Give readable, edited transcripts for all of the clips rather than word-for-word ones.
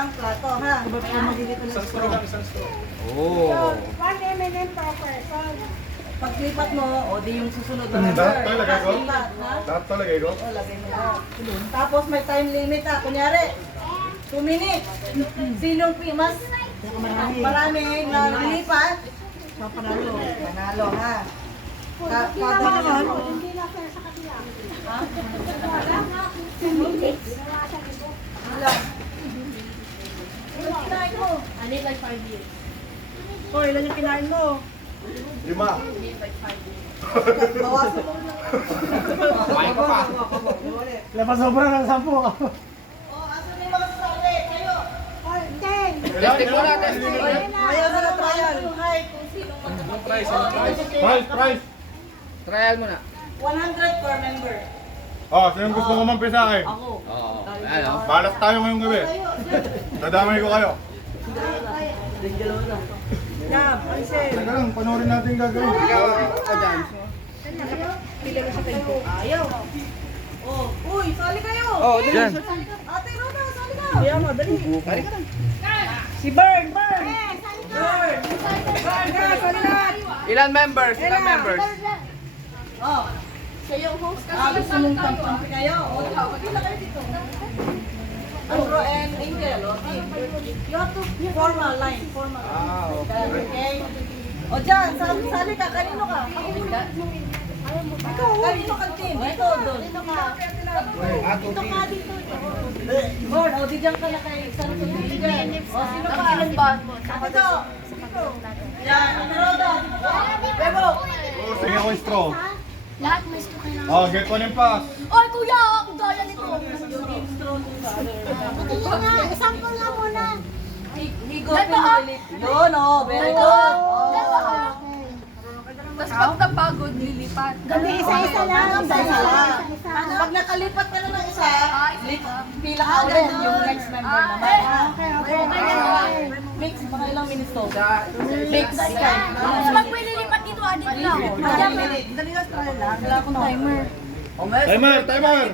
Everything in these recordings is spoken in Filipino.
isang plato, ha? Isang straw lang, isang straw. Oh. 1 mm per person. Paglipat mo, o di yung susunod na number. Lahat to lagay ko? Lahat, ha? Lahat to lagay ko? O, lagay mo lahat. Tapos may time limit, ha? Kunyari, 2 minutes. Sinong mas marami na nilipat? Panalo. Panalo, ha? Hindi na fair sa kanila. Ha? 2 minutes. Wala. Ilan kinain mo? I need like 5 years. O, ilan yung kinain mo? 5. I need like 5 years. Bawasan mo lang. Kumain ka pa. Lepas sobra ng 10. O, asan yung mga sasali? Kayo. 10. Testing muna, testing muna. Ayaw na na trial. Kung sino Price, ano price? Price! Trial muna. 100 per member. Oh, sino gusto mo mampisa eh? Ako. Oo. Ayan o. Balas tayo ngayong gabi. Nadamay ko kayo. Yan, pansin. Teka lang, panoorin natin yung gagawin. Ayaw. Oh, uy, sali kayo. Oh, dyan. Ate Rona, sali ka. Ayaw mo, dali. Si Bird, Bird. Bird. Bird, sali na. Ilan members? Ilan members? Oh, Siya yung host kasi. gusto mong tampi kayo. O, magkita kayo dito. Andro and Angel, o, team. You have to formal line, formal line. Okay? O, dyan, sali ka. Kanino ka? Ikaw, kanino ka team? Ito, doon. Dito ka. Dito ka, dito. Lord, o, di dyan ka na kay San Juan. O, sino pa? Ilan ba? Ito. Yan, Ate Roda. Bebo. Oh, sige ako yung straw. Lahat may gusto kailangan. Oh, get one and pass. Oy, kuya! Ang daya nito! Sige nga, sample nga muna. Higo, pinilit. Yun, o, very good. Tapos pag napagod, lilipat. Gabi isa-isa lang. Isa lang. Isa-isa. Pag nakalipat ka na ng isa, pila ka ulit yung next member naman. ha? Okay. Mix, mga ilang minutes to? Mix. Tapos pag may lilipat dito, adit lang. Dali lang, try lang. Wala akong timer. Timer, timer!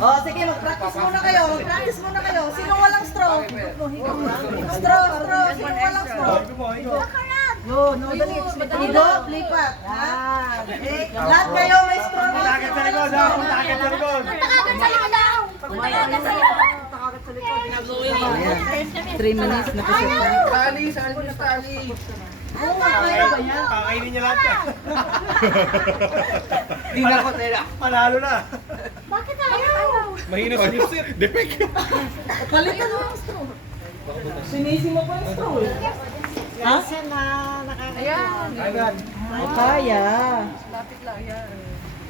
Oh, sige, mag-practice muna kayo. Mag-practice muna kayo. Sinong walang straw? Straw. Sinong walang straw? Yun, no, dali. Higop, lipat. Ha? Lahat kayo may straw. Takit sa likod, ha? Takit sa likod. Takagat sa likod daw! Takagat sa likod! 3 minutes na kasi. Tali, saan mo na tali? Oo, kaya ba yan? Kakainin niya lahat yan. Di na ko, tela. Panalo na. Bakit ayaw? Mahina sa nipsir. Depek. Palitan mo ang straw. Sinisi mo pa yung straw. Ha? Ayan. Ayan. Ay, kaya.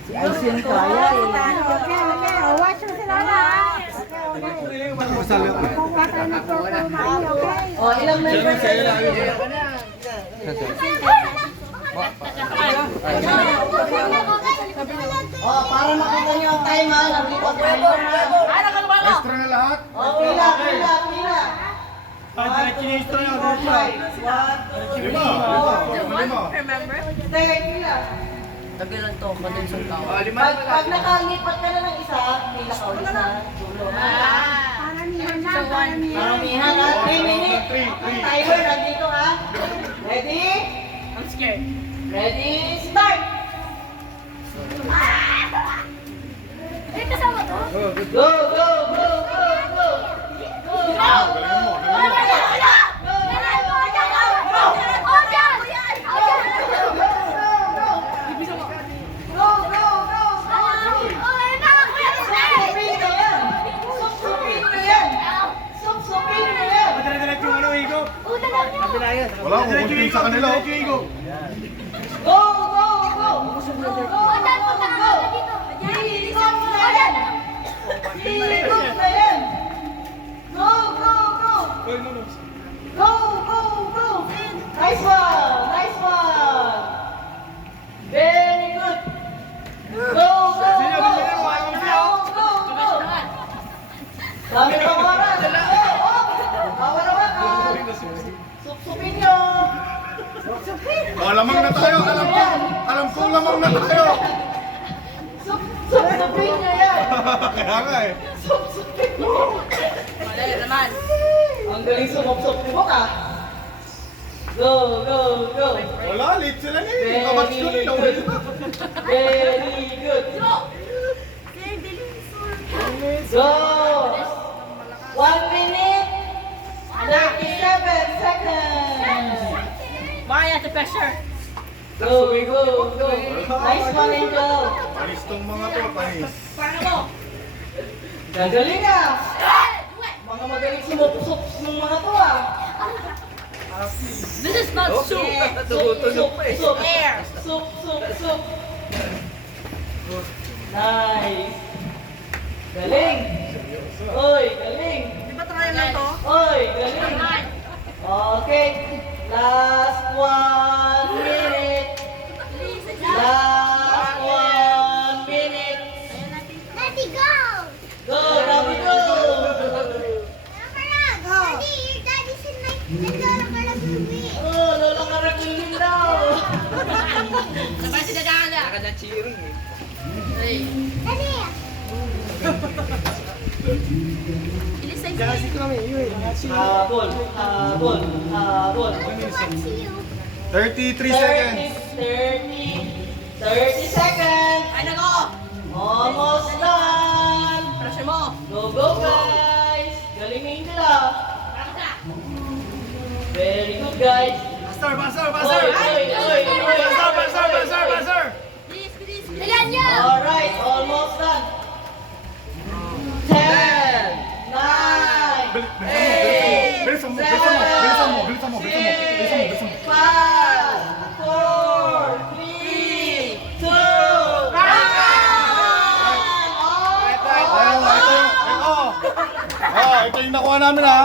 Si Alcin kaya eh. Okay. Watch mo sila na. Okay. Kuha tayo ng purple money, okay? O, ilang members kayo? O, para makita niyo ang time ha. Naglipat kayo. Extra na lahat. O, pila. Diretso yun. Lima. Lima. Remember? Teka, pila. Tagilan to, kondensong tao. Pag nakalipat ka na ng isa, pila ka ulit na dulo. Paramihan na, paramihan. Maramihan ha. 3 minutes. Ang timer nandito ha. Ready? I'm scared. Ready? Start! Eh, kasama to? Go! Diretso yung ano, Igo. Kabila yan. Wala akong kunting sa kanila. Diretso yung Igo. Go! Ikot na yan! Go! Nice one! Very good! Go! Dami na oras! Bawal naman! Supsupin nyo! Lamang na tayo. Alam ko lamang na tayo. Supsupin nyo yan! Kaya nga eh. Supsupin nyo! naman. Ang galing sumupsop ni Boka. Go, go, go. Wala, late sila na eh. Kabatch ko rin. Nawala. Very good. Go. 1 minute. 37 seconds. Maya, the pressure. Go, go, go. Nice one, Angel. Panis tong mga to, panis. Paano mo? Gagaling ah. Mga magaling sumupsop ng mga to ah. This is not soup. Tumutunog pa eh. Soup, Air. soup, soup, soup. Nice. Galing. Oy, galing. Di ba trial lang to? Oy, galing. Okay. Last 1 minute. Last 1 minute. Daddy, go! Go, Daddy, go. Nakarag! Daddy, your daddy's in my... Nakarag movie. Oh, Lola Karagulin daw. Sabay si Dadala. Saka na cheering eh. Daddy! Ilis sa Habol, habol, habol. Watch you. 33 seconds. 30 seconds. Ay, nako! Almost done. Pressure mo. Go, go, guys. Galingin nila. Very good, guys. Pastor, pastor, Oy, pastor! oy, oy, oy. Pastor, pastor, pastor, pastor! Bilis, bilis. Ilan niyo? Alright, almost done. 10, 9, Bilisan mo, bilisan mo, bilisan mo, bilisan mo, bilisan mo, bilisan mo, bilisan mo. 5, 4, 3, 2, 1. Ito yung nakuha namin ha.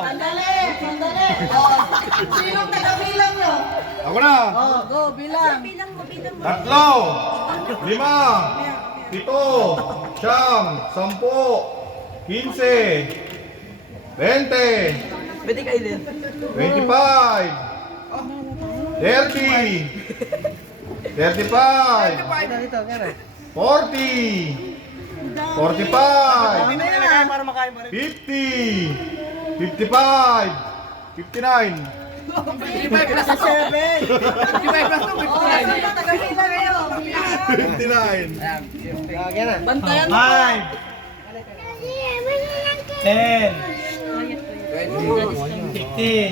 Sandali, sandali. Oh, sinong tagabilang nyo? Ako na. Oh, go, bilang. 3, 5, 7, 10, 15, 20, Pwede kayo din. 25, 30, 35, 40, 45, Hindi na nilagay para makain pa rin. 50, 55, 59, 55 plus 2. 55 plus 2, 59. Tagabila kayo. 59. Bantayan mo. 5, Daddy, wala lang kayo. 10, 15,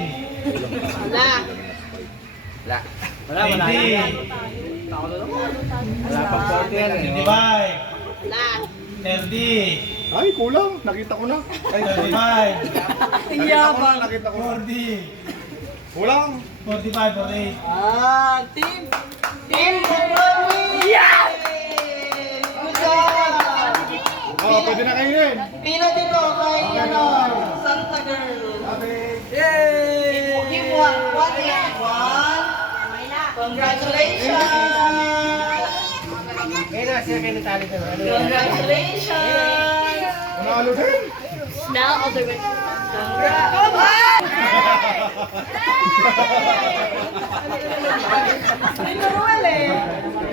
Wala. Wala. wala, wala. 20, Wala pang 40 yan eh. 25, Wala. 30, Ay, kulang. Nakita ko na. 35, Nakita ko na, nakita ko na. 40, Kulang. 45, 48. Ah, team. Team Conroy. Yes! Good job. Pwede na kainin. Pino dito kay ano, Santa Girl. Yay! Give one. Congratulations! Congratulations! Manalo din. Smell of the red. Congrats! Hey! Sino Ruel eh?